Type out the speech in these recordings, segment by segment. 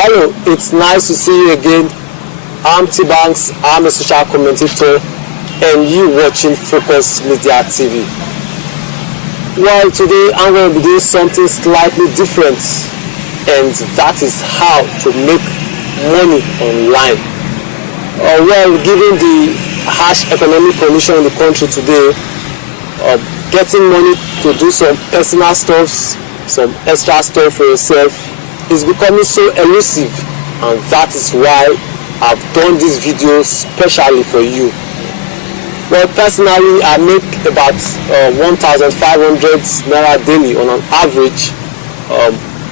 Hello, it's nice to see you again. I'm T-Banks, I'm a social commentator, and you watching Focus Media TV. Well, today I'm going to be doing something slightly different, and that is how to make money online. Well, given the harsh economic condition in the country today, getting money to do some personal stuff, some extra stuff for yourself is becoming so elusive, and that is why I've done this video specially for you. Well, personally, I make about 1,500 naira daily on an average,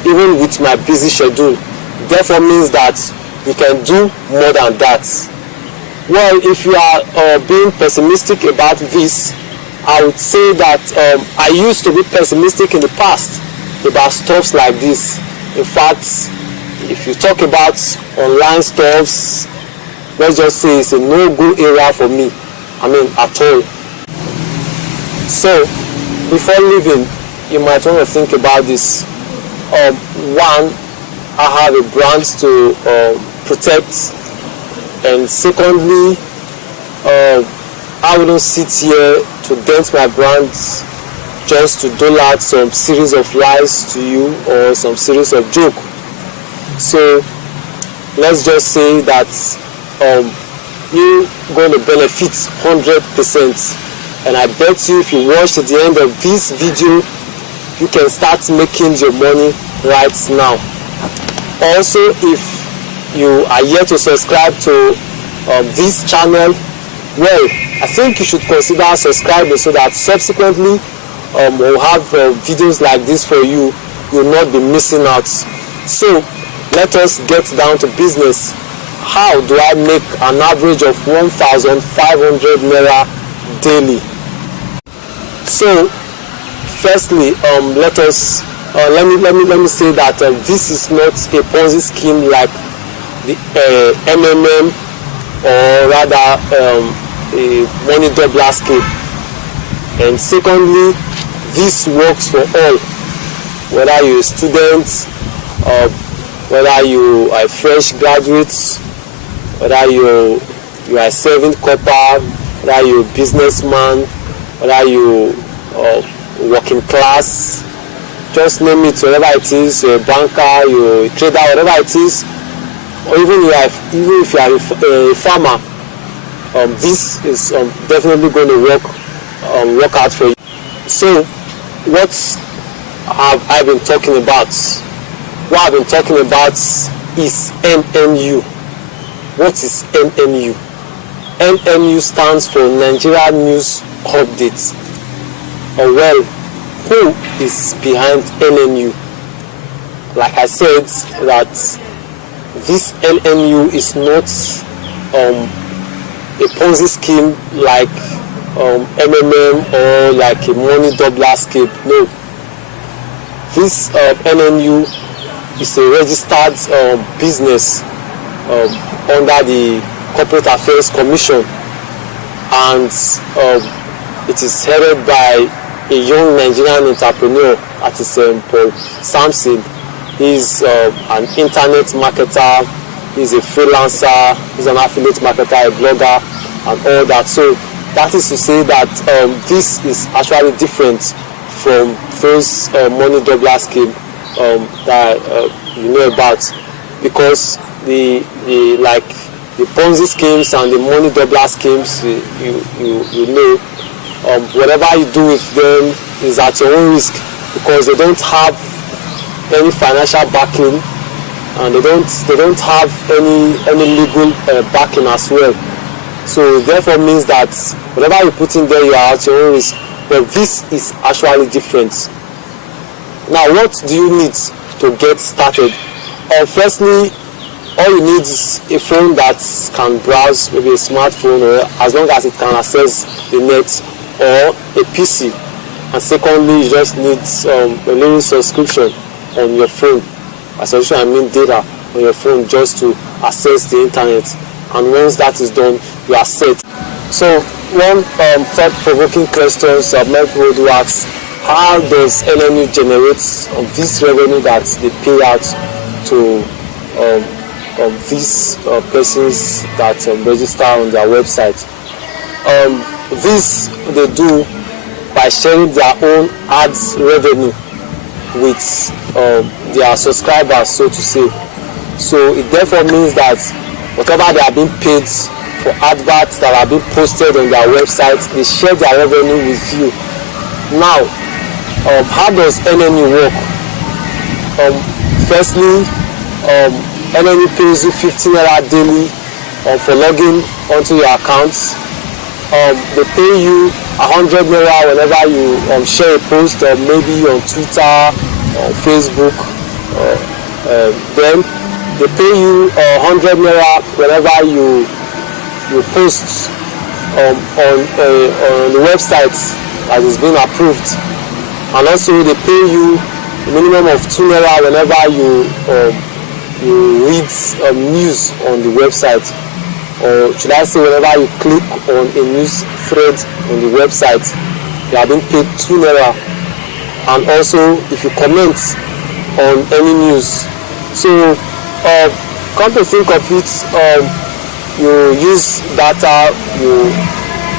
even with my busy schedule. Therefore means that you can do more than that. Well, if you are being pessimistic about this, I would say that I used to be pessimistic in the past about stuffs like this. In fact, if you talk about online stuffs, let's just say it's a no-go area for me. I mean, at all. So, before leaving, you might want to think about this. One, I have a brand to protect, and secondly, I wouldn't sit here to dent my brand just to dole out some series of lies to you or some series of joke. So let's just say that you're going to benefit 100%, and I bet you if you watch at the end of this video, you can start making your money right now. Also, if you are yet to subscribe to this channel, well, I think you should consider subscribing so that subsequently we'll have videos like this for you. You'll not be missing out. So let us get down to business. How do I make an average of 1,500 naira daily? So firstly, let me say that this is not a Ponzi scheme like the MMM, or rather a money doubler scheme. And secondly, this works for all, whether you're a student, whether you are a fresh graduate, whether you are serving copper, whether you're a businessman, whether you are working class, just name it, whatever it is, you're a banker, you're a trader, whatever it is, or even if you are a farmer, this is definitely going to work out for you. So what have I been talking about? What I've been talking about is NNU. What is NNU? NNU stands for Nigeria News Updates. Or well, who is behind NNU? Like I said, that this NNU is not a Ponzi scheme like MMM or like a money doubler scheme. No. This NNU is a registered business under the Corporate Affairs Commission, and it is headed by a young Nigerian entrepreneur, that is Paul Samson. He's an internet marketer, he's a freelancer, he's an affiliate marketer, a blogger, and all that. So that is to say that this is actually different from those money doubler scheme that you know about, because the Ponzi schemes and the money doubler schemes, you know, whatever you do with them is at your own risk, because they don't have any financial backing, and they don't have any legal backing as well. So therefore means that whatever you put in there, you are at your own risk. But this is actually different. Now, what do you need to get started? Firstly, all you need is a phone that can browse, maybe a smartphone, or as long as it can access the net, or a PC. And secondly, you just need a little subscription on your phone. By subscription, I mean data on your phone, just to access the internet. And once that is done, you are set. So one thought-provoking question many people do ask: how does NNU generate this revenue that they pay out to these persons that register on their website. This they do by sharing their own ads revenue with their subscribers, so to say. So it therefore means that whatever they are being paid for adverts that are being posted on their website, they share their revenue with you. Now, how does NNU work? Firstly, NNU pays you 15 naira daily for logging onto your accounts. They pay you 100 naira whenever you share a post, maybe on Twitter or Facebook. Then they pay you 100 naira whenever you post on the website that is being approved, and also they pay you a minimum of 2 naira whenever you read news on the website, or should I say whenever you click on a news thread on the website, you are being paid 2 naira. And also if you comment on any news. So come to think of it, you use data, you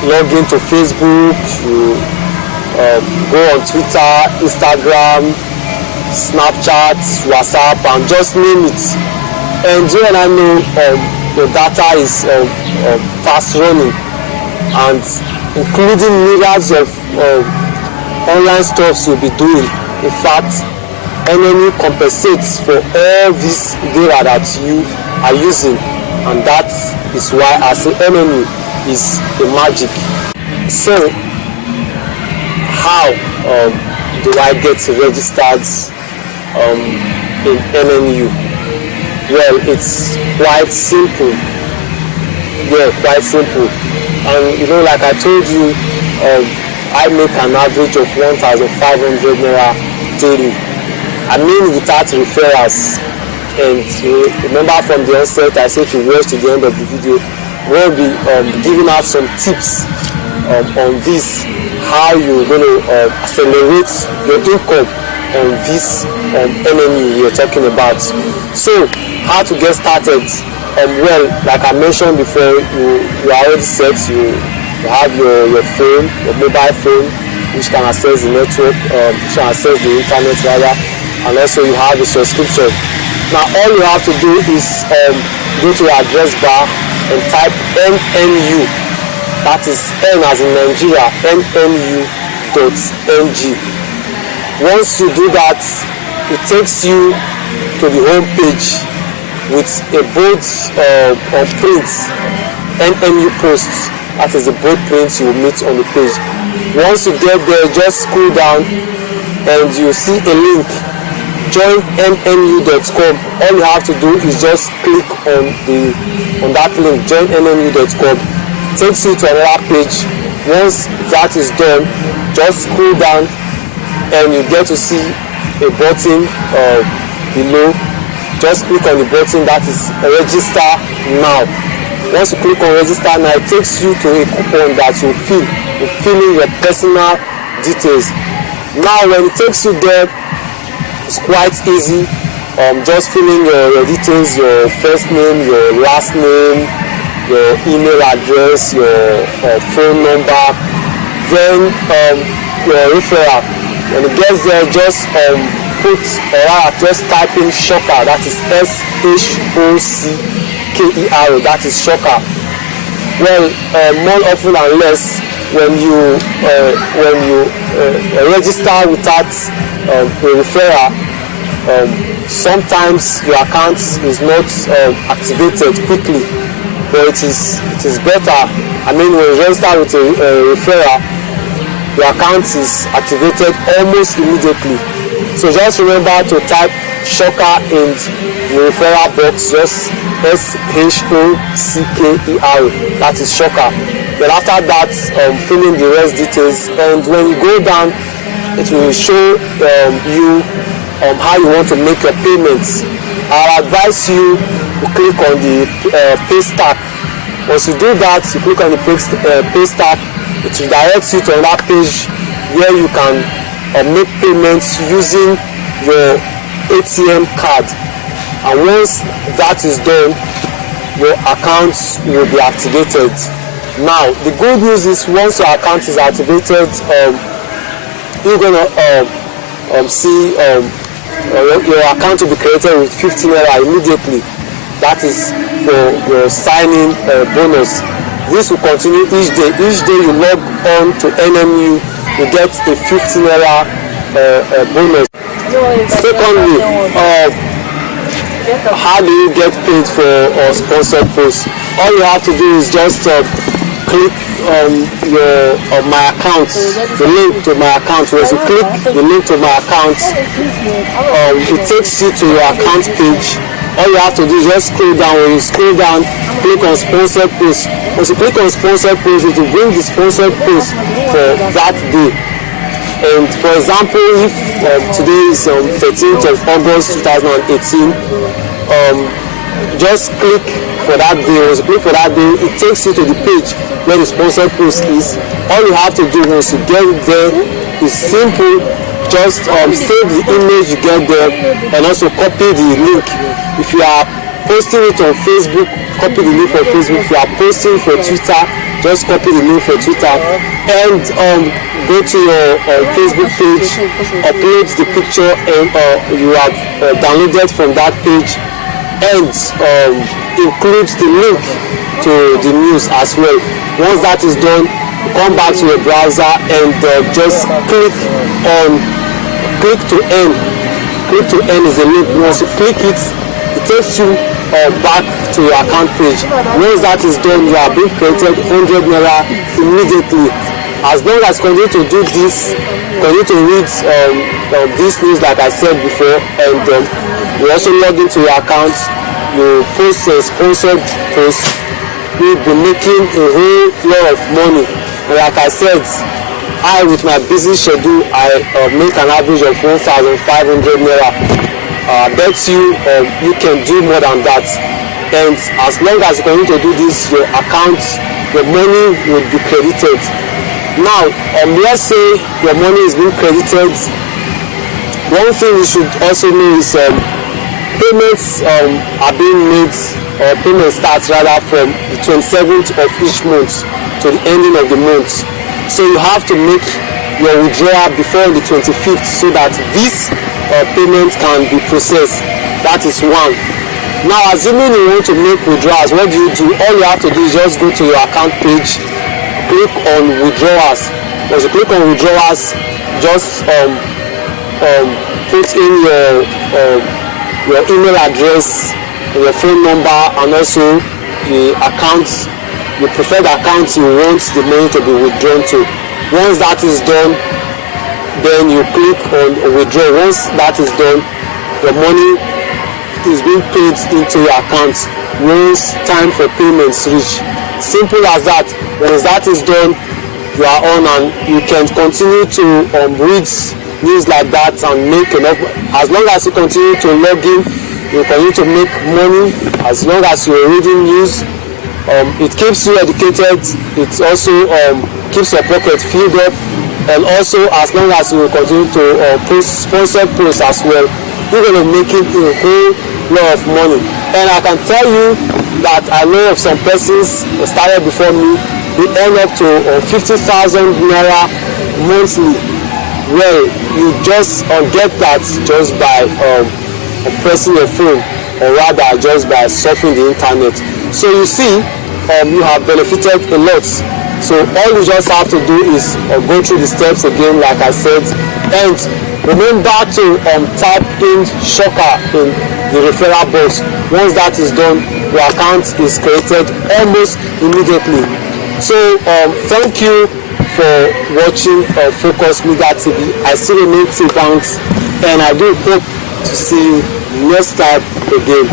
log into Facebook, you go on Twitter, Instagram, Snapchat, WhatsApp, and just name it. And you and I know your data is fast running, and including myriads of online stuffs you'll be doing. In fact, NNU compensates for all this data that you are using, and that is why I say NNU is the magic. So how do I get registered in NNU? Well, it's quite simple. Yeah, quite simple. And you know, like I told you, I make an average of 1,500 naira daily. I mean without referrals. And remember from the onset, I said if you watch to the end of the video, we'll be giving out some tips on this, how you're going to accelerate your income on this NNU you're talking about. So how to get started? Well, like I mentioned before, you are already set. You have your phone, your mobile phone, which can access the network, which can access the internet rather, and also you have the subscription. Now all you have to do is go to your address bar and type NNU. That is N as in Nigeria, NNU.ng. Once you do that, it takes you to the home page with a bold print, NNU posts. That is the bold print you will meet on the page. Once you get there, just scroll down and you see a link, joinnnu.com. All you have to do is just click on that link, joinnnu.com. Takes you to another page. Once that is done, just scroll down and you get to see a button below. Just click on the button that is register now. Once you click on register now, it takes you to a coupon that you fill in your personal details. Now when it takes you there, it's quite easy. Just fill in your details, your first name, your last name, your email address, your phone number, then your referral. When it gets there, just just type in Shocker, that is SHOCKER, that is Shocker. Well, more often and less, when you register without a referral, sometimes your account is not activated quickly, but it is better. I mean, when you register with a referral, your account is activated almost immediately. So just remember to type Shocker in the referral box, just SHOCKER, that is Shocker. Then after that, fill in the rest details, and when you go down, it will show you how you want to make your payments. I'll advise you to click on the pay stack. Once you do that, you click on the pay stack, it will direct you to another page where you can make payments using your ATM card. and once that is done, your account will be activated. Now the good news is once your account is activated, you're gonna see your account will be created with 15 naira immediately. That is for your signing bonus. This will continue each day. Each day you log on to NMU, you get a 15 naira bonus. Secondly, how do you get paid for sponsored posts? All you have to do is just click your my account, the link to my account. Once you click the link to my account, it takes you to your account page. All you have to do is just scroll down. When you scroll down, click on sponsored posts. Once you click on sponsored posts, it will bring the sponsored post for that day. And for example, if today is 13th of August 2018, just click for that day. Once you click for that day, it takes you to the page where the sponsored post is. All you have to do once you get there is simple. Just save the image you get there and also copy the link. If you are posting it on Facebook, copy the link for Facebook. If you are posting for Twitter, just copy the link for Twitter and go to your Facebook page, upload the picture and you have downloaded from that page, and include the link to the news as well. Once that is done, come back to your browser and just click to end. Click to end is a link. Once you click it, it takes you back to your account page. Once that is done, you are being created 100 naira immediately. As long as you continue to do this, continue to read this news like I said before, and you also log into your account, you post a sponsored post, you'll be making a whole lot of money. And like I said, I with my busy schedule, I make an average of 1,500 naira. I bet you you can do more than that. And as long as you continue to do this, your account, your money will be credited. Now, let's say your money is being credited. One thing you should also know is payments are being made, or payment starts rather from the 27th of each month to the ending of the month. So you have to make your withdrawal before the 25th so that this payment can be processed. That is one. Now, assuming you want to make withdrawals, what do? All you have to do is just go to your account page, click on withdrawals. Once you click on withdrawals, just put in your email address, your phone number, and also the account, the preferred account you want the money to be withdrawn to. Once that is done, then you click on withdraw. Once that is done, the money is being paid into your account once time for payments reach. Simple as that. Once that is done, you are on and you can continue to read news like that and make enough. As long as you continue to log in, you continue to make money. As long as you're reading news, it keeps you educated. It also keeps your pocket filled up, and also as long as you continue to post sponsored posts as well, you're going to make it a whole lot of money. And I can tell you that I know of some persons who started before me, they earn up to 50,000 naira monthly. Well, you just get that just by pressing your phone, or rather just by surfing the internet. So you see, you have benefited a lot. So all you just have to do is go through the steps again, like I said, and remember to type in Shocker in the referral box. Once that is done, your account is created almost immediately. So thank you for watching Focus Media TV. I still remain T Banks, and I do hope to see you next time again.